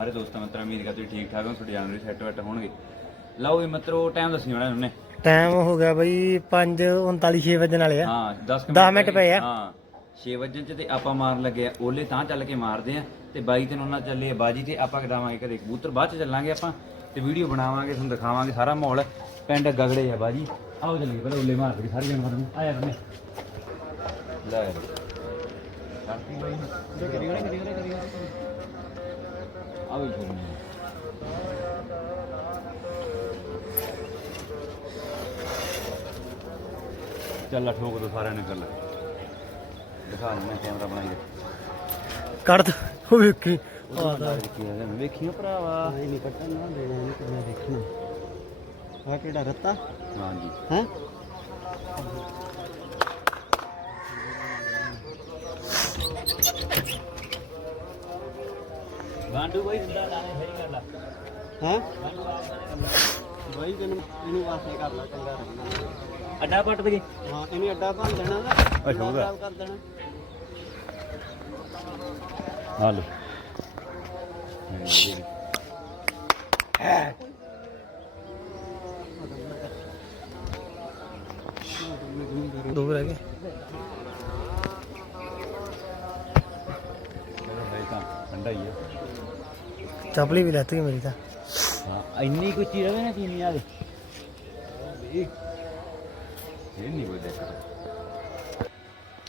ਸਾਰੇ ਦੋਸਤਾਂ ਮਿੱਤਰਾਂ ਉਮੀਦ ਕਰਦੇ ਤੁਸੀਂ ਠੀਕ ਠਾਕ ਹੋ ਤੁਹਾਡੇ ਜਾਨਵਰ ਸੈੱਟ ਵੈਟ ਹੋਣਗੇ। ਲਓ ਵੀ ਮਿੱਤਰੋ ਟਾਈਮ ਦੱਸੀ ਹੋਣਾ ਉਹਨੇ। ਟਾਈਮ ਹੋ ਗਿਆ ਬਈ 5:39 6 ਵਜਣ ਵਾਲੇ ਆ। ਹਾਂ 10 ਦਸ ਮਿੰਟ ਪਏ ਆ। ਹਾਂ 6 ਵਜੇ ਚ ਤੇ ਆਪਾਂ ਮਾਰਨ ਲੱਗੇ ਆ। ਓਲੇ ਤਾਂ ਚੱਲ ਕੇ ਮਾਰਦੇ ਆ ਤੇ ਬਾਈ ਦਿਨ ਉਹਨਾਂ ਚੱਲੇ ਆ ਬਾਜੀ ਤੇ ਆਪਾਂ ਕਰਾਵਾਂਗੇ ਕਦੇ ਕਬੂਤਰ। ਬਾਅਦ ਚ ਚੱਲਾਂਗੇ ਆਪਾਂ ਤੇ ਵੀਡੀਓ ਬਣਾਵਾਂਗੇ ਤੁਹਾਨੂੰ ਦਿਖਾਵਾਂਗੇ ਸਾਰਾ ਮਾਹੌਲ। ਪਿੰਡ ਗਗੜੇ ਆ ਬਾਜੀ। ਆਓ ਚੱਲੀਏ ਪਹਿਲਾਂ ਓਲੇ ਮਾਰ ਕੇ ਸਾਰੇ ਜਾਨਵਰਾਂ ਨੂੰ। ਆਇਆ ਬੰਨੇ ਲੈ। ਕਰਤੀ ਬਾਈ ਆਓ ਜੀ ਚੱਲ ਠੋਕ ਦੋ ਸਾਰਿਆਂ ਨੇ ਕਰ ਲੈ ਦਿਖਾ ਮੈਂ ਕੈਮਰਾ ਬਣਾਈ ਦੇ ਕੱਢ ਦੋ ਉਹ ਵੇਖੀ ਕੀ ਹੈ ਵੇਖੀਓ ਭਰਾਵਾ ਨਹੀਂ ਨਹੀਂ ਕੱਟਣ ਨਾ ਦੇਣਾ ਨਹੀਂ ਕਿੰਨਾ ਦੇਖਣਾ ਆ ਕਿਹੜਾ ਰੱਤਾ ਹਾਂਜੀ ਹੈ ਗਾਂਡੂ ਬਾਈ ਹੁੰਦਾ ਲਾਣੇ ਸਹੀ ਕਰ ਲਾ ਹੈ? ਬਾਈ ਜਨ ਇਹਨੂੰ ਵਾਸਤੇ ਕਰ ਲਾ ਚੰਗਾ ਰਹਿਣਾ ਅੱਡਾ ਪੱਟ ਦੇ। ਹਾਂ ਇਹਨੂੰ ਅੱਡਾ ਭੰਨ ਦੇਣਾ ਦਾ ਅੱਛਾ, ਉਹਦਾ। ਕਰ ਦੇਣਾ। ਆ ਲੋ। ਦੋ ਰਹਿ ਗਏ। ਤਾਂ ਠੰਡਾ ਹੀ ਹੈ ਚਪਲੀ ਵੀ ਲੈਤੀ ਮੇਰੀ ਤਾਂ। ਹਾਂ, ਇੰਨੀ ਕੁ ਚੀਜ਼ ਰਵੇ ਨਾ ਚੀਨੀ ਆ ਦੇ। ਇਹ ਨਹੀਂ ਕੋਈ ਦੇਖ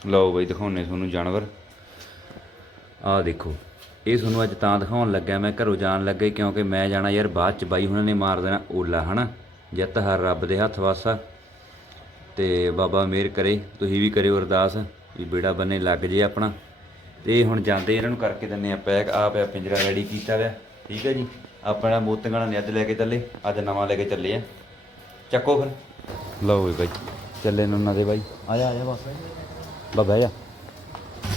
ਲਓ ਬਈ ਦਿਖਾਉਣੇ ਤੁਹਾਨੂੰ ਜਾਨਵਰ। ਆਹ ਦੇਖੋ, ਇਹ ਤੁਹਾਨੂੰ ਅੱਜ ਤਾਂ ਦਿਖਾਉਣ ਲੱਗਿਆ, ਮੈਂ ਘਰੋਂ ਜਾਣ ਲੱਗਾ ਕਿਉਂਕਿ ਮੈਂ ਜਾਣਾ ਯਾਰ ਬਾਅਦ ਚ ਬਾਈ ਹੁਣਾਂ ਨੇ ਮਾਰ ਦੇਣਾ ਓਲਾ, ਹਨਾ? ਜਿੱਤ ਹਰ ਰੱਬ ਦੇ ਹੱਥ ਵਾਸਾ ਤੇ ਬਾਬਾ ਮਿਹਰ ਕਰੇ, ਤੁਸੀਂ ਵੀ ਕਰਿਓ ਅਰਦਾਸ, ਵੀ ਬੇੜਾ ਬੰਨੇ ਲੱਗ ਜੇ ਆਪਣਾ। ਤੇ ਹੁਣ ਜਾਂਦੇ, ਇਹਨਾਂ ਨੂੰ ਕਰਕੇ ਦਿੰਨੇ ਆ ਪੈਕ ਆ ਪਿਆ ਪਿੰਜਰਾ ਰੈਡੀ ਕੀਤਾ ਹੋਇਆ। ਠੀਕ ਹੈ ਜੀ? ਆਪਣਾ ਮੋਤੰਗਾਣਾ ਨੇ ਅੱਜ ਲੈ ਕੇ ਚੱਲੇ ਅੱਜ ਨਵਾਂ ਲੈ ਕੇ ਚੱਲੇ ਆ। ਚੱਕੋ ਫਿਰ। ਲਓ ਵੀ ਬਾਈ ਚੱਲੇ ਨੇ ਉਹਨਾਂ ਦੇ ਬਾਈ। ਆ ਜਾ ਆ ਜਾ ਬਸ ਬਾ ਬਹਿ ਜਾ।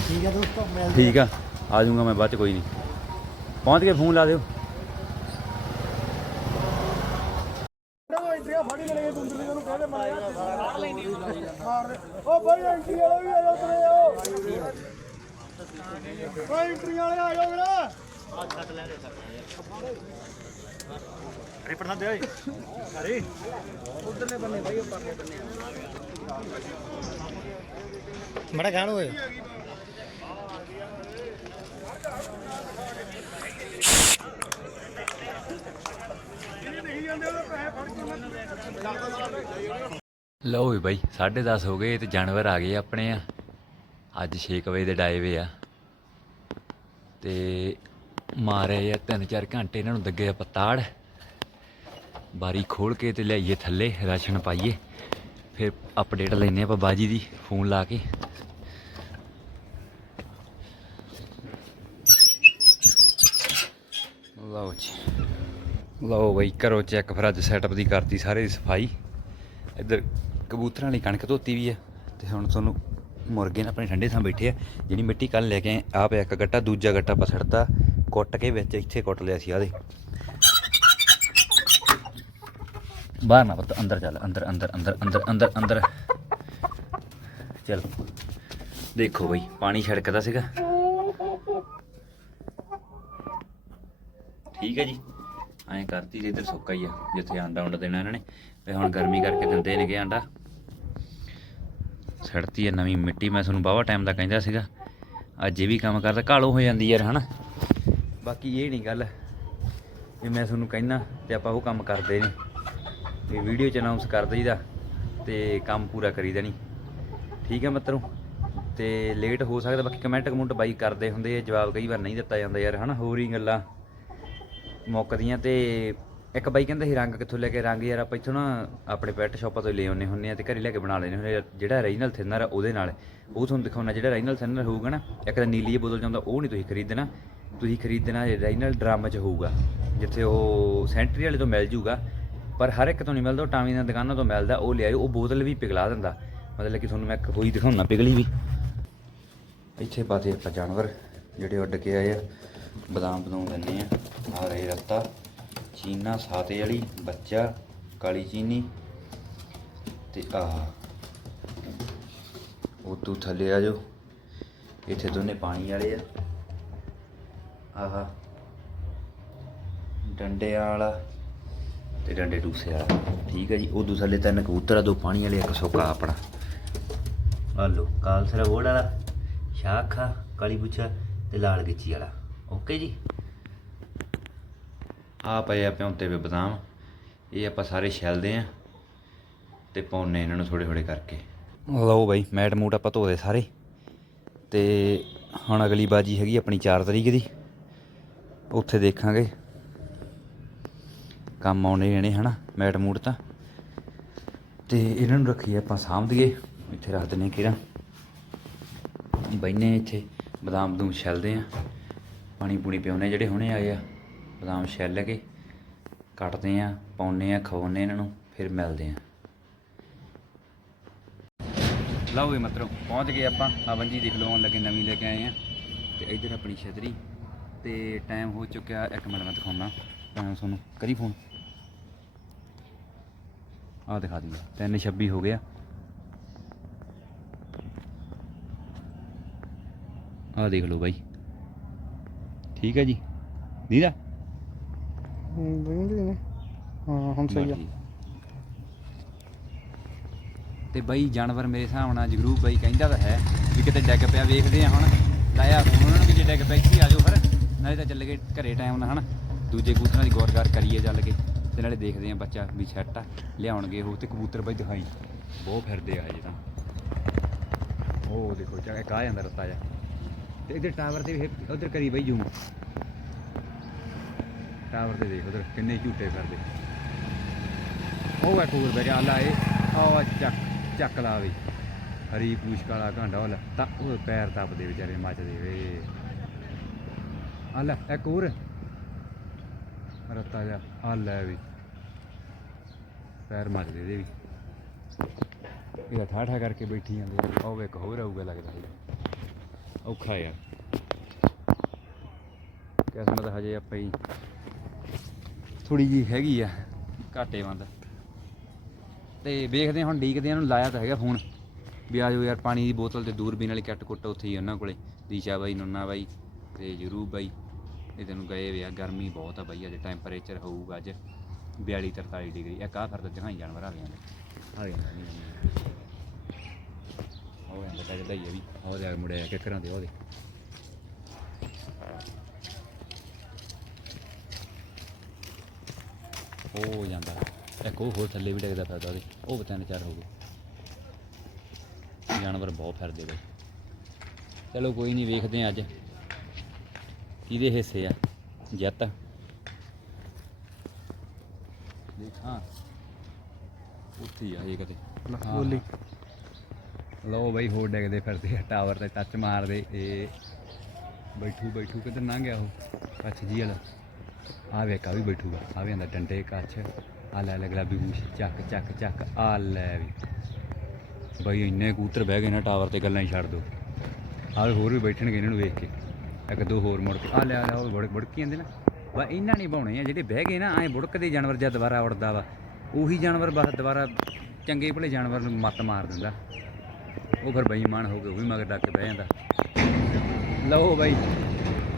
ਠੀਕ ਹੈ ਦੋਸਤੋ ਮੈਂ ਠੀਕ ਆ ਆ ਜਾਊਂਗਾ ਮੈਂ ਬਾਅਦ ਚ ਕੋਈ ਨਹੀਂ। ਪਹੁੰਚ ਕੇ ਫੋਨ ਲਾ ਦਿਓ। ਓ ਬਾਈ ਐਂਟਰੀ ਵਾਲਾ ਵੀ ਆ ਜਾ ਤਰੇ ਓ ਓਏ ਐਂਟਰੀ ਵਾਲੇ ਆ ਜਾਓ ਵੀਰਾ। ਰਿਪਰ ਨਾ ਦੇ ਓਏ। ਅਰੇ ਉਧਰਲੇ ਬੰਨੇ ਬਾਈ ਉਹ ਪਰਲੇ ਬੰਨੇ ਮੜਾ ਗਾਣ ਓਏ। ਲਓ ਵੀ ਬਾਈ 10:30 ਹੋ ਗਏ ਤੇ ਜਾਨਵਰ ਆ ਗਏ ਆਪਣੇ ਆ। ਅੱਜ 6 ਵਜੇ ਦੇ ਡਾਏ ਵੇ ਆ। ਤੇ ਮਾਰੇ ਆ 3-4 ਘੰਟੇ ਇਹਨਾਂ ਨੂੰ ਦੱਗੇ ਆ ਪਤਾੜ। ਬਾਰੀ ਖੋਲ ਕੇ ਤੇ ਲਿਆਈਏ ਥੱਲੇ, ਰਾਸ਼ਨ ਪਾਈਏ। ਫਿਰ ਅਪਡੇਟ ਲੈਨੇ ਆਪਾਂ ਬਾਜੀ ਦੀ, ਫੋਨ ਲਾ ਕੇ। ਲਓ ਜੀ। ਲਓ ਬਈ ਕਰੋ ਚੈੱਕ ਫਿਰ ਅੱਜ ਸੈਟਅਪ ਦੀ ਕਰਤੀ ਸਾਰੇ ਸਫ਼ਾਈ। ਇੱਧਰ ਕਬੂਤਰਾਂ ਲਈ ਕਣਕ ਧੋਤੀ ਵੀ ਆ, ਤੇ ਹੁਣ ਤੁਹਾਨੂੰ ਮੁਰਗੇ ਨੇ ਆਪਣੇ ਠੰਡੇ ਥਾਂ ਬੈਠੇ ਆ। ਜਿਹੜੀ ਮਿੱਟੀ ਕੱਲ ਲੈ ਕੇ ਆਪ ਇੱਕ ਗੱਟਾ, ਦੂਜਾ ਗੱਟਾ ਆਪਾਂ ਛੱਡਤਾ ਕੁੱਟ ਕੇ ਵਿੱਚ ਇੱਥੇ ਕੁੱਟ ਲਿਆ ਸੀ ਆਦੇ ਬਾਹਰ ਨਾ ਪਤਾ, ਅੰਦਰ ਚੱਲ, ਅੰਦਰ ਅੰਦਰ ਅੰਦਰ ਅੰਦਰ ਅੰਦਰ ਅੰਦਰ। ਚਲ। ਦੇਖੋ ਬਈ, ਪਾਣੀ ਛਿੜਕਦਾ ਸੀਗਾ। ਠੀਕ ਹੈ ਜੀ। ਐਂ ਕਰਤੀ ਤੇ ਇੱਧਰ ਸੁੱਕਾ ਹੀ ਆ, ਜਿੱਥੇ ਆਂਡਾ ਉਂਡਾ ਦੇਣਾ ਇਹਨਾਂ ਨੇ। ਤੇ ਹੁਣ ਗਰਮੀ ਕਰਕੇ ਦਿੰਦੇ ਨੇਗੇ ਆਂਡਾ। ਸੜਤੀ ਹੈ ਨਵੀਂ ਮਿੱਟੀ, ਮੈਂ ਤੁਹਾਨੂੰ ਬਾਵਾ ਟਾਈਮ ਦਾ ਕਹਿੰਦਾ ਸੀਗਾ। ਅੱਜ ਇਹ ਵੀ ਕੰਮ ਕਰਦਾ ਕਾਲੋ ਹੋ ਜਾਂਦੀ ਯਾਰ, ਹਨਾ? ਬਾਕੀ ਇਹ ਨਹੀਂ ਗੱਲ ਵੀ ਮੈਂ ਤੁਹਾਨੂੰ ਕਹਿਣਾ ਤੇ ਆਪਾਂ ਉਹ ਕੰਮ ਕਰਦੇ ਨਹੀਂ। ਤੇ ਵੀਡੀਓ ਚ ਅਨਾਉਂਸ ਕਰ ਦਈਦਾ ਤੇ ਕੰਮ ਪੂਰਾ ਕਰੀਦਾ ਨਹੀਂ ਠੀਕ ਹੈ ਮਿੱਤਰੋ? ਤੇ ਲੇਟ ਹੋ ਸਕਦਾ, ਬਾਕੀ ਕਮੈਂਟ ਕਮੁੰਟ ਬਾਈ ਕਰਦੇ ਹੁੰਦੇ ਆ, ਜਵਾਬ ਕਈ ਵਾਰ ਨਹੀਂ ਦਿੱਤਾ ਜਾਂਦਾ ਯਾਰ, ਹਨਾ? ਹੋਰ ਹੀ ਗੱਲਾਂ ਮੁੱਕਦੀਆਂ ਤੇ ਇੱਕ ਬਾਈ ਕਹਿੰਦਾ ਸੀ, ਰੰਗ ਕਿੱਥੋਂ ਲੈ ਕੇ, ਰੰਗ ਯਾਰ ਆਪਾਂ ਇੱਥੋਂ ਨਾ ਆਪਣੇ ਪੈਟ ਸ਼ਾਪਾਂ ਤੋਂ ਲੈ ਆਉਂਦੇ ਹੁੰਦੇ ਆ ਤੇ ਘਰੇ ਲੈ ਕੇ ਬਣਾ ਲੈਂਦੇ ਹੁੰਦੇ ਆ। ਜਿਹੜਾ ਰੀਜਨਲ ਥਿਨਰ ਆ ਉਹਦੇ ਨਾਲ। ਉਹ ਤੁਹਾਨੂੰ ਦਿਖਾਉਣਾ, ਜਿਹੜਾ ਰੀਜਨਲ ਥਿਨਰ ਹੋਊਗਾ ਨਾ, ਇੱਕ ਤਾਂ ਨੀਲੀ ਜਿਹੀ ਬੋਤਲ ਜਾਂਦਾ ਉਹ ਨਹੀਂ ਤੁਸੀਂ ਖਰੀਦਣਾ। ਤੁਸੀਂ ਖਰੀਦਣਾ ਰੀਜਨਲ ਡਰਮ 'ਚ ਹੋਊਗਾ, ਜਿੱਥੇ ਉਹ ਸੈਂਟਰੀ ਵਾਲੇ ਤੋਂ ਮਿਲ ਜੂਗਾ। ਪਰ ਹਰ ਇੱਕ ਤੋਂ ਨਹੀਂ ਮਿਲਦਾ, ਉਹ ਟਾਵੀ ਦੀਆਂ ਦੁਕਾਨਾਂ ਤੋਂ ਮਿਲਦਾ, ਉਹ ਲਿਆਇਓ ਉਹ ਬੋਤਲ ਵੀ ਪਿਘਲਾ ਦਿੰਦਾ। ਮਤਲਬ ਕਿ ਤੁਹਾਨੂੰ ਮੈਂ ਇੱਕ ਹੋਈ ਦਿਖਾਉਣਾ, ਪਿਘਲੀ ਵੀ। ਇੱਥੇ ਪਾਤੇ ਆਪਾਂ ਜਾਨਵਰ, ਜਿਹੜੇ ਉੱਡ ਕੇ ਆਏ ਆ। ਬਦਾਮ ਬਦਾਮ ਦਿੰਨੇ ਆ ਆ ਰਹੇ ਰੱਤਾ ਚੀਨਾ ਸਾਤੇ ਵਾਲੀ, ਬੱਚਾ, ਕਾਲੀ ਚੀਨੀ ਤੇ ਆਹ ਉਹ ਤੂੰ ਥੱਲੇ ਆ ਜਾਓ। ਇੱਥੇ ਦੋਨੇ ਪਾਣੀ ਵਾਲੇ ਆ। ਆਹਾ। ਡੰਡੇ ਵਾਲਾ ਤੇ ਡੰਡੇ ਡੂਸੇ ਵਾਲਾ। ਠੀਕ ਹੈ ਜੀ, ਉਹ ਦੂਸਰੇ ਤਿੰਨ ਕਬੂਤਰ ਆ, ਦੋ ਪਾਣੀ ਵਾਲੇ, ਇੱਕ ਸੁੱਕਾ ਆਪਣਾ। ਆ ਲੋ ਕਾਲਸਰਾ ਵੋੜ ਵਾਲਾ, ਸ਼ਾਖਾ ਕਾਲੀ ਪੁੱਛਾ ਤੇ ਲਾਲ ਗਿੱਚੀ ਵਾਲਾ। ਓਕੇ ਜੀ? ਆ ਪਏ ਆ ਪਿਉਂਤੇ ਵੇ ਬਦਾਮ। ਇਹ ਆਪਾਂ ਸਾਰੇ ਛੈਲਦੇ ਆ ਤੇ ਪਾਉਨੇ ਇਹਨਾਂ ਨੂੰ ਥੋੜੇ ਥੋੜੇ ਕਰਕੇ। ਲਓ ਬਾਈ, ਮੈਟ ਮੂਟ ਆਪਾਂ ਧੋਦੇ ਸਾਰੇ। ਤੇ ਹੁਣ ਅਗਲੀ ਬਾਜੀ ਹੈਗੀ ਆਪਣੀ 4 ਤਰੀਕ ਦੀ। ਉੱਥੇ ਦੇਖਾਂਗੇ। ਕੰਮ ਆਉਣੇ ਜਣੇ ਹਨਾ, ਮੈਟ ਮੂਟ ਤਾਂ। ਤੇ ਇਹਨਾਂ ਨੂੰ ਰੱਖੀਏ ਆਪਾਂ ਸਾਂਭ ਦਈਏ ਇੱਥੇ ਰੱਖ ਦਿੰਨੇ ਕਿਰਾ ਬੈਨੇ ਇੱਥੇ ਬਦਾਮ ਬਦੂਮ ਛਿਲਦੇ ਆ। ਪਾਣੀ ਪੂਣੀ ਪਿਉਨੇ ਜਿਹੜੇ ਹੁਣੇ ਆਏ ਆ। ਬਦਾਮ ਛਿੱਲ ਕੇ ਕੱਟਦੇ ਆ ਪਾਉਨੇ ਆ ਖਵਾਉਨੇ ਇਹਨਾਂ ਨੂੰ, ਫਿਰ ਮਿਲਦੇ ਆ। ਲਓ ਵੀ ਮਤਰੋ, ਪਹੁੰਚ ਗਏ ਆਪਾਂ। ਅਵਨ ਜੀ ਦੇਖ ਲਓ, ਆਉਣ ਲੱਗੇ ਨਵੀਂ ਲੈ ਕੇ ਆਏ ਆ। ਤੇ ਇੱਧਰ ਆਪਣੀ ਛਤਰੀ। ਤੇ ਟਾਈਮ ਹੋ ਚੁੱਕਿਆ ਇੱਕ ਮਿੰਟ, ਮੈਂ ਦਿਖਾਉਣਾ। ਟਾਈਮ ਤੁਹਾਨੂੰ ਕਰੀ ਫੋਨ ਆਹ ਦਿਖਾ ਦਿੰਦਾ 3:26 ਹੋ ਗਿਆ ਆਹ ਦੇਖ ਲਓ ਬਾਈ। ਠੀਕ ਹੈ ਜੀ? ਦੀਦਾ ਬੰਦੇ ਨੇ। ਹਾਂ, ਹੁਣ ਸਹੀ ਆ। ਤੇ ਬਾਈ ਜਾਨਵਰ ਮੇਰੇ ਹਿਸਾਬ ਨਾਲ ਜਗਰੂਪ ਬਾਈ ਕਹਿੰਦਾ ਤਾਂ ਹੈ ਵੀ ਕਿਤੇ ਡਿੱਗ ਪਿਆ, ਵੇਖਦੇ ਆ ਹੁਣ। ਲਾਇਆ ਫੋਨ ਉਹਨਾਂ ਨੂੰ ਵੀ ਜੇ ਡਿੱਗ ਪਿਆ, ਇੱਥੇ ਆ ਜਾਓ ਫਿਰ। ਨਾਲੇ ਤਾਂ ਚੱਲ ਗਏ ਘਰੇ ਟਾਈਮ ਨਾਲ, ਹਨਾ। ਦੂਜੇ ਕਬੂਤਰਾਂ ਦੀ ਗੌਰ-ਗਾਰ ਕਰੀਏ ਚੱਲ ਕੇ। ਤੇ ਨਾਲੇ ਦੇਖਦੇ ਆ ਬੱਚਾ ਵੀ ਸੈੱਟ ਆ, ਲਿਆਉਣਗੇ ਉਹ ਤੇ ਕਬੂਤਰ ਬਈ ਦਿਖਾਈ। ਬਹੁਤ ਫਿਰਦੇ ਆ ਹਜੇ ਤਾਂ। ਉਹ ਦੇਖੋ ਚਾ ਇੱਕ ਜਾਂਦਾ ਰਸਤਾ ਜਾ। ਤੇ ਇਧਰ ਟਾਵਰ ਤੇ ਉਧਰ ਕਰੀ ਬਈ ਜੂਮ ਟਾਵਰ ਤੇ ਦੇਖ ਉਧਰ ਕਿੰਨੇ ਝੂਟੇ ਫਿਰਦੇ। ਉਹ ਹੈ ਕੋਰ ਬੇਟਾ ਅੱਲਾ ਇਹ, ਆਹ ਚੱਕ ਚੱਕ ਲਾ ਵੀ ਹਰੀ ਪੂਛ ਕਾਲਾ ਘਾਂਡਾ ਉਹ ਤਾਂ ਉਹ ਪੈਰ ਦੱਬਦੇ ਵਿਚਾਰੇ, ਮੱਚਦੇ ਵੇ। ਆ ਇੱਕ ਹੋਰ। ਰਤਾ ਜਾ ਆ ਵੀ। ਪੈਰ ਮੱਚਦੇ ਇਹਦੇ ਵੀ। ਇਹਦਾ ਠਾਠਾ ਕਰਕੇ ਬੈਠੀ ਜਾਂਦੇ ਆ। ਉਹ ਇੱਕ ਹੋਰ ਆਊਗਾ ਲੱਗਦਾ ਔਖਾ ਯਾਰ। ਕਿਸਮਤ ਹਜੇ ਆਪਾਂ ਹੀ ਥੋੜੀ ਜੀ ਹੈਗੀ ਆ, ਘਾਟੇ ਬੰਦ। ਤੇ ਵੇਖਦੇ ਹਾਂ, ਹੁਣ ਡੀਕਦੇ ਆ ਲਾਇਆ ਤਾਂ ਹੈਗਾ ਫੋਨ। ਵੀ ਆ ਯਾਰ, ਪਾਣੀ ਦੀ ਬੋਤਲ ਤੇ ਦੂਰਬੀਨ ਵਾਲੀ ਕੱਟ ਕੁੱਟ ਉੱਥੇ ਹੀ ਉਹਨਾਂ ਕੋਲੇ। ਦੀਸ਼ਾ ਬਾਈ, ਨੁੰਨਾ ਬਾਈ ਤੇ ਜਰੂਰ ਬਾਈ। ਇਹ ਤੈਨੂੰ ਗਏ ਵੇ ਆ, ਗਰਮੀ ਬਹੁਤ ਆ ਬਾਈ, ਅੱਜ ਟੈਂਪਰੇਚਰ ਹੋਊਗਾ ਅੱਜ 42 43 ਡਿਗਰੀ। ਇਹ ਕਾਹ ਫਰਦ ਦਿਖਾਈ, ਜਾਨਵਰ ਆ ਗਿਆ ਆ ਗਿਆ ਉਹ ਜਾਂਦਾ ਤਾਂ ਜਦਾ ਹੀ ਵੀ। ਉਹ ਜਾ ਮੁੜਿਆ ਕਿ ਦੇ, ਉਹਦੇ। ਉਹ ਜਾਂਦਾ ਇੱਕ ਉਹ ਹੋਰ ਥੱਲੇ ਵੀ ਡਿੱਗਦਾ ਫਿਰਦਾ ਉਹਦੇ। ਉਹ ਤਿੰਨ ਚਾਰ ਹੋ ਗਏ। ਜਾਨਵਰ ਬਹੁਤ ਫਿਰਦੇ ਬਈ ਚਲੋ ਕੋਈ ਨਹੀਂ ਵੇਖਦੇ ਆ ਅੱਜ ਕਿਹਦੇ ਹਿੱਸੇ ਆ ਜਿੱਤ ਦੇਖਾਂ। ਉੱਥੇ ਆ ਇਹ ਕਿਤੇ। ਹਾਂ। ਬੋਲੀ। ਲਓ ਬਈ ਹੋਰ ਡਿੱਗਦੇ ਫਿਰਦੇ ਆ ਟਾਵਰ ਤੇ ਟੱਚ ਮਾਰਦੇ। ਇਹ ਬੈਠੂ ਬੈਠੂ ਕਿੱਧਰ ਲੰਘ ਗਿਆ ਉਹ। ਕੱਛ ਜੀ ਵਾਲਾ। ਆ ਵੇਖ, ਆ ਵੀ ਬੈਠੂਗਾ। ਆ ਵੀ ਆਂਦਾ ਡੰਡੇ ਕੱਛ, ਆ ਲੈ ਲੈ ਗੁਲਾਬੀ ਬੂਸ਼ ਚੱਕ ਚੱਕ ਚੱਕ, ਆ ਲੈ ਵੀ। ਬਈ ਇੰਨੇ ਕੂਤਰ ਬਹਿ ਗਏ ਨਾ ਟਾਵਰ ਤੇ, ਗੱਲਾਂ ਹੀ ਛੱਡ ਦੋ। ਆ ਹੋਰ ਵੀ ਬੈਠਣਗੇ ਇਹਨਾਂ ਨੂੰ ਵੇਖ ਕੇ। ਇੱਕ, ਦੋ ਹੋਰ ਮੁੜ ਕੇ, ਆ ਲੈ ਆ ਲੈ, ਉਹ ਬੜ ਬੜਕੀ ਜਾਂਦੇ ਨਾ। ਵਾ ਇਹਨਾਂ ਨਹੀਂ ਬਾਉਣੇ ਆ, ਜਿਹੜੇ ਬਹਿ ਗਏ ਨਾ, ਐ ਬੁੜਕਦੇ ਜਾਨਵਰ ਜਦ ਦੁਬਾਰਾ ਉੜਦਾ ਵਾ, ਉਹੀ ਜਾਨਵਰ ਬਸ ਦੁਬਾਰਾ ਚੰਗੇ ਭਲੇ ਜਾਨਵਰ ਨੂੰ ਮੱਤ ਮਾਰ ਦਿੰਦਾ। ਉਹ ਫਿਰ ਬੇਈਮਾਨ ਹੋ ਕੇ, ਉਹ ਵੀ ਮਗਰ ਡੱਕ ਬਹਿ ਜਾਂਦਾ। ਲਓ ਬਾਈ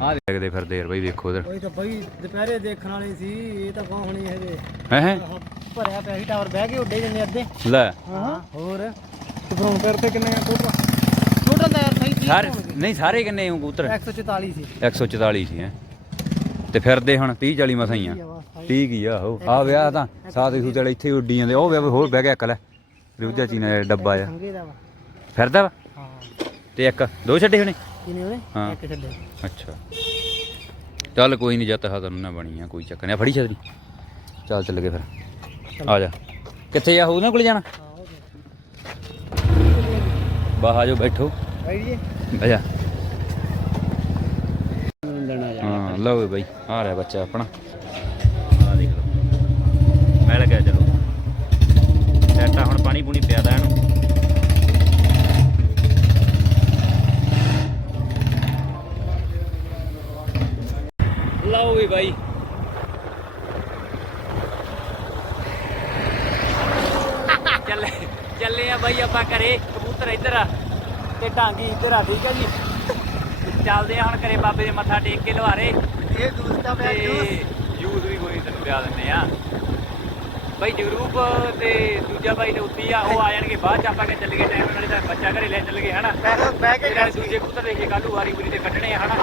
ਆ ਦੇਖਦੇ ਫਿਰਦੇ ਯਾਰ ਬਾਈ ਵੇਖੋ ਉਧਰ। ਉਹ ਤਾਂ ਬਈ ਦੁਪਹਿਰੇ ਦੇਖਣ ਵਾਲੇ ਸੀ ਇਹ ਤਾਂ ਕੌਣ ਹੋਣੀ ਹਜੇ ਹੈ ਹੈ? ਭਰਿਆ ਪਿਆ ਸੀ ਟਾਵਰ ਬਹਿ ਕੇ ਉੱਡੇ ਜੰਨੇ ਅੱਧੇ। ਲੈ। ਹਾਂ ਹੋਰ? ਤੇ ਫੋਨ ਕਰਤੇ ਕਿੰਨੇ ਆ ਟੋਟਲ ਟੋਟਲ ਤਾਂ ਯਾਰ ਸਹੀ 30 ਸਾਰੇ ਨਹੀਂ ਸਾਰੇ ਕਿੰਨੇ ਹੋ ਕਬੂਤਰ? 144 ਸੀ 144 ਸੀ। ਹੈ? ਤੇ ਫਿਰਦੇ ਹੁਣ 30 40 ਮਸਾਂ ਹੀ ਆ। 30 ਕੀ ਆ ਉਹ? ਆ ਵਿਆਹ ਤਾਂ ਸਾਥ ਸੂਤ ਵਾਲੇ ਇੱਥੇ ਹੀ ਉੱਡੀ ਜਾਂਦੇ। ਉਹ ਵਿਆਹ ਹੋਰ ਬਹਿ ਗਿਆ ਇੱਕ ਲੈ ਰੂਜਾ ਚੀਨਾ ਡੱਬਾ ਆ ਫਿਰਦਾ ਵਾ? ਹਾਂ। ਤੇ ਇੱਕ ਦੋ ਛੱਡੇ ਹੋਣੇ? ਕਿਨੇ ਉਹਨੇ ਹਾਂ। ਇੱਕ ਛੱਡੇ ਅੱਛਾ। ਚੱਲ ਕੋਈ ਨਹੀਂ ਜੱਤ ਹਾਜ਼ਰ ਨਾ ਬਣੀ ਆ ਕੋਈ ਚੱਕਰ ਨਹੀਂ ਫੜੀ ਛਤਰੀ ਚੱਲ ਚੱਲ ਗਏ ਫਿਰ। ਆ ਜਾ। ਕਿੱਥੇ ਆ ਉਹਨਾਂ ਕੋਲ ਜਾਣਾ? ਹਾਂ ਉਹ ਬਾਹਰ ਆ ਜਾਓ ਬੈਠੋ। ਭਾਈ ਜੀ। ਬਹਿ ਜਾ। ਲੈਣਾ ਹਾਂ ਲਓ ਵੀ ਬਾਈ ਆ ਰਿਹਾ ਬੱਚਾ ਆਪਣਾ। ਆ ਦੇਖ ਲਓ। ਮੈਂ ਲੱਗਿਆ ਚਲੋ। ਸੈਟਾ ਹੁਣ ਪਾਣੀ ਪੂਣੀ ਪਿਆਦਾ ਇਹਨੂੰ। ਲਓ ਵੀ ਬਾਈ। ਚੱਲੇ ਚੱਲੇ ਆ ਬਾਈ ਆਪਾਂ ਘਰੇ ਕਬੂਤਰ ਇੱਧਰ ਆ ਤੇ ਢਾਂਗੀ ਇੱਧਰ ਆ ਠੀਕ ਆ ਜੀ? ਚੱਲਦੇ ਆ ਹੁਣ ਘਰੇ ਬਾਬੇ ਦੇ ਮੱਥਾ ਟੇਕ ਕੇ ਲਵਾਰੇ ਇਹ ਦੂਸਰਾ ਤੇ ਜੂਸ ਵੀ ਕੋਈ ਤੈਨੂੰ ਪਿਆ ਦਿੰਦੇ ਆ। ਬਾਈ ਜਗਰੂਪ ਤੇ ਦੂਜਾ ਬਾਈ ਤੇ ਉੱਤੀ ਆ ਉਹ ਆ ਜਾਣਗੇ ਬਾਅਦ ਚ ਆਪਾਂ ਕਿ ਚੱਲ ਗਏ ਟਾਈਮ ਨਾਲੇ ਤਾਂ ਬੱਚਾ ਘਰੇ ਲੈ ਚੱਲ ਗਏ ਹਨਾ? ਬਹਿ ਕੇ ਜਿਹੜੇ ਦੂਜੇ ਕਬੂਤਰ ਦੇਖੇ ਕੱਲੂ ਵਾਰੀ ਪੂਰੀ ਤੇ ਕੱਢਣੇ ਆ ਹਨਾ?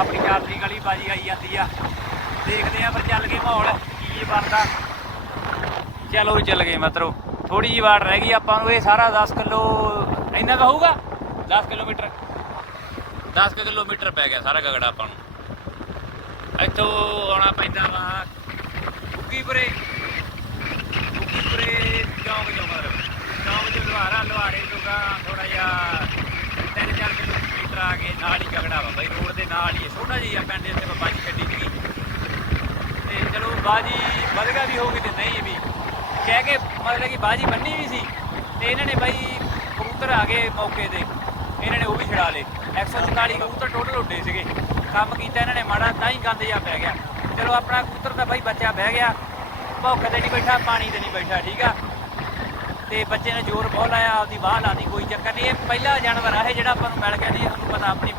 ਆਪਣੀ ਚਾਰ ਤਰੀਕ ਵਾਲੀ ਬਾਜੀ ਆਈ ਜਾਂਦੀ ਆ। ਦੇਖਦੇ ਆ ਫਿਰ ਚੱਲ ਕੇ ਮਾਹੌਲ ਕੀ ਬਣਦਾ। ਚਲੋ ਚੱਲ ਗਏ ਮਤਰੋ। ਥੋੜੀ ਜਿਹੀ ਵਾਟ ਰਹਿ ਗਈ ਆਪਾਂ ਨੂੰ ਇਹ ਸਾਰਾ 10 ਕਿਲੋ ਇੰਨਾ ਕੁ ਹੋਊਗਾ? 10 ਕਿਲੋਮੀਟਰ? 10 ਕੁ ਕਿਲੋਮੀਟਰ ਪੈ ਗਿਆ ਸਾਰਾ ਗਗੜਾ ਆਪਾਂ ਨੂੰ। ਇੱਥੋਂ ਆਉਣਾ ਪੈਂਦਾ ਵਾ ਬੁੱਗੀਪੁਰੇ ਚੌਂਕ ਚੋਂ ਮਤਲਬ ਚੌਂਕ ਚੋਂ ਲੁਹਾਰਾ ਲੁਹਾਰੇ ਤੋਂ ਥੋੜਾ ਜਿਹਾ 3-4 ਕਿਲੋਮੀਟਰ ਆ ਕੇ ਨਾਲ ਹੀ ਗਗੜਾ ਵਾ ਬਾਈ ਰੋਡ ਦੇ ਨਾਲ ਹੀ ਛੋਟਾ ਜਿਹਾ ਪਿੰਡ ਇੱਥੇ ਬਾਬਾ ਜੀ ਛੱਡੀ ਸੀਗੀ ਤੇ ਚਲੋ ਬਾਜੀ ਵਧਗਾ ਵੀ ਹੋ ਗਈ ਤੇ ਨਹੀਂ ਵੀ ਕਹਿ ਕੇ ਮਤਲਬ ਕਿ ਬਾਜੀ ਬੰਨੀ ਵੀ ਸੀ ਤੇ ਇਹਨਾਂ ਨੇ ਬਾਈ ਕਬੂਤਰ ਆ ਗਏ ਮੌਕੇ ਤੇ ਇਹਨਾਂ ਨੇ ਉਹ ਵੀ ਛੜਾ ਲਏ 144 ਕਬੂਤਰ ਟੋਟਲ ਉੱਡੇ ਸੀਗੇ ਕੰਮ ਕੀਤਾ ਇਹਨਾਂ ਨੇ ਮਾੜਾ ਤਾਂ ਹੀ ਗੰਦ ਜਿਹਾ ਪੈ ਗਿਆ ਚਲੋ ਆਪਣਾ ਕਬੂਤਰ ਤਾਂ ਬਾਈ ਬੱਚਾ ਬਹਿ ਗਿਆ। ਭੁੱਖ ਤੇ ਨਹੀਂ ਬੈਠਾ, ਪਾਣੀ ਤੇ ਨਹੀਂ ਬੈਠਾ, ਠੀਕ ਆ? ਤੇ ਬੱਚੇ ਨੇ ਜ਼ੋਰ ਬਹੁਤ ਲਾਇਆ, ਆਪਦੀ ਬਾਹ ਲਾਤੀ, ਕੋਈ ਚੱਕਰ ਨਹੀਂ। ਇਹ ਪਹਿਲਾ ਜਾਨਵਰ ਆ ਇਹ ਜਿਹੜਾ ਆਪਾਂ ਨੂੰ ਮਿਲ ਗਿਆ ਨਹੀਂ ਤੁਹਾਨੂੰ ਪਤਾ ਆਪਣੀ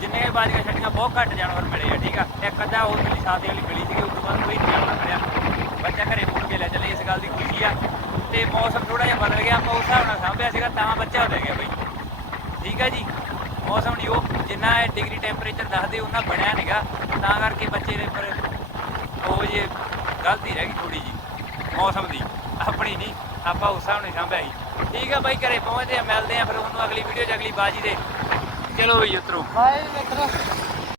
ਜਿੰਨੇ ਬਾਜ਼ੀਆਂ ਛੱਡੀਆਂ, ਬਹੁਤ ਘੱਟ ਜਾਨਵਰ ਮਿਲੇ ਆ, ਠੀਕ ਆ? ਇੱਕ ਅੱਧਾ ਉਹ ਮਿਲੀ ਸਾਦੇ ਵਾਲੀ ਮਿਲੀ ਸੀਗੀ, ਉਸ ਤੋਂ ਬਾਅਦ ਕੋਈ ਨਹੀਂ ਜਾਨਵਰ ਮਿਲਿਆ। ਬੱਚਾ ਘਰੇ ਮੁੜ ਕੇ ਲੈ ਚੱਲੇ, ਇਸ ਗੱਲ ਦੀ ਖੁਸ਼ੀ ਆ। ਤੇ ਮੌਸਮ ਥੋੜਾ ਜਿਹਾ ਬਦਲ ਗਿਆ, ਆਪਾਂ ਉਸ ਹਿਸਾਬ ਨਾਲ ਸਾਂਭਿਆ ਸੀਗਾ, ਤਾਂ ਬੱਚਾ ਹੋ ਗਿਆ ਬਈ। ਠੀਕ ਆ ਜੀ? ਮੌਸਮ ਨਹੀਂ ਉਹ, ਜਿੰਨਾ ਡਿਗਰੀ ਟੈਂਪਰੇਚਰ ਦੱਸਦੇ ਉਹਨਾਂ ਬਣਿਆ ਨਹੀਂਗਾ ਤਾਂ ਕਰਕੇ ਬੱਚੇ ਦੇ ਪਰ ਉਹ ਜੇ ਗਲਤੀ ਰਹਿ ਗਈ ਥੋੜੀ ਜੀ ਮੌਸਮ ਦੀ, ਆਪਣੀ ਨਹੀਂ। ਆਪਾਂ ਉਸ ਹਿਸਾਬ ਨਾਲ ਹੀ ਸਾਂਭਿਆ ਜੀ। ਠੀਕ ਆ ਬਾਈ, ਘਰੇ ਪਹੁੰਚਦੇ ਆ, ਮਿਲਦੇ ਆ ਫਿਰ ਉਹਨੂੰ ਅਗਲੀ ਵੀਡੀਓ 'ਚ, ਅਗਲੀ ਬਾਜੀ ਦੇ ਚਲੋ ਬਈ, ਉਤਰੋ। ਬਾਈ, ਮਿੱਤਰੋ।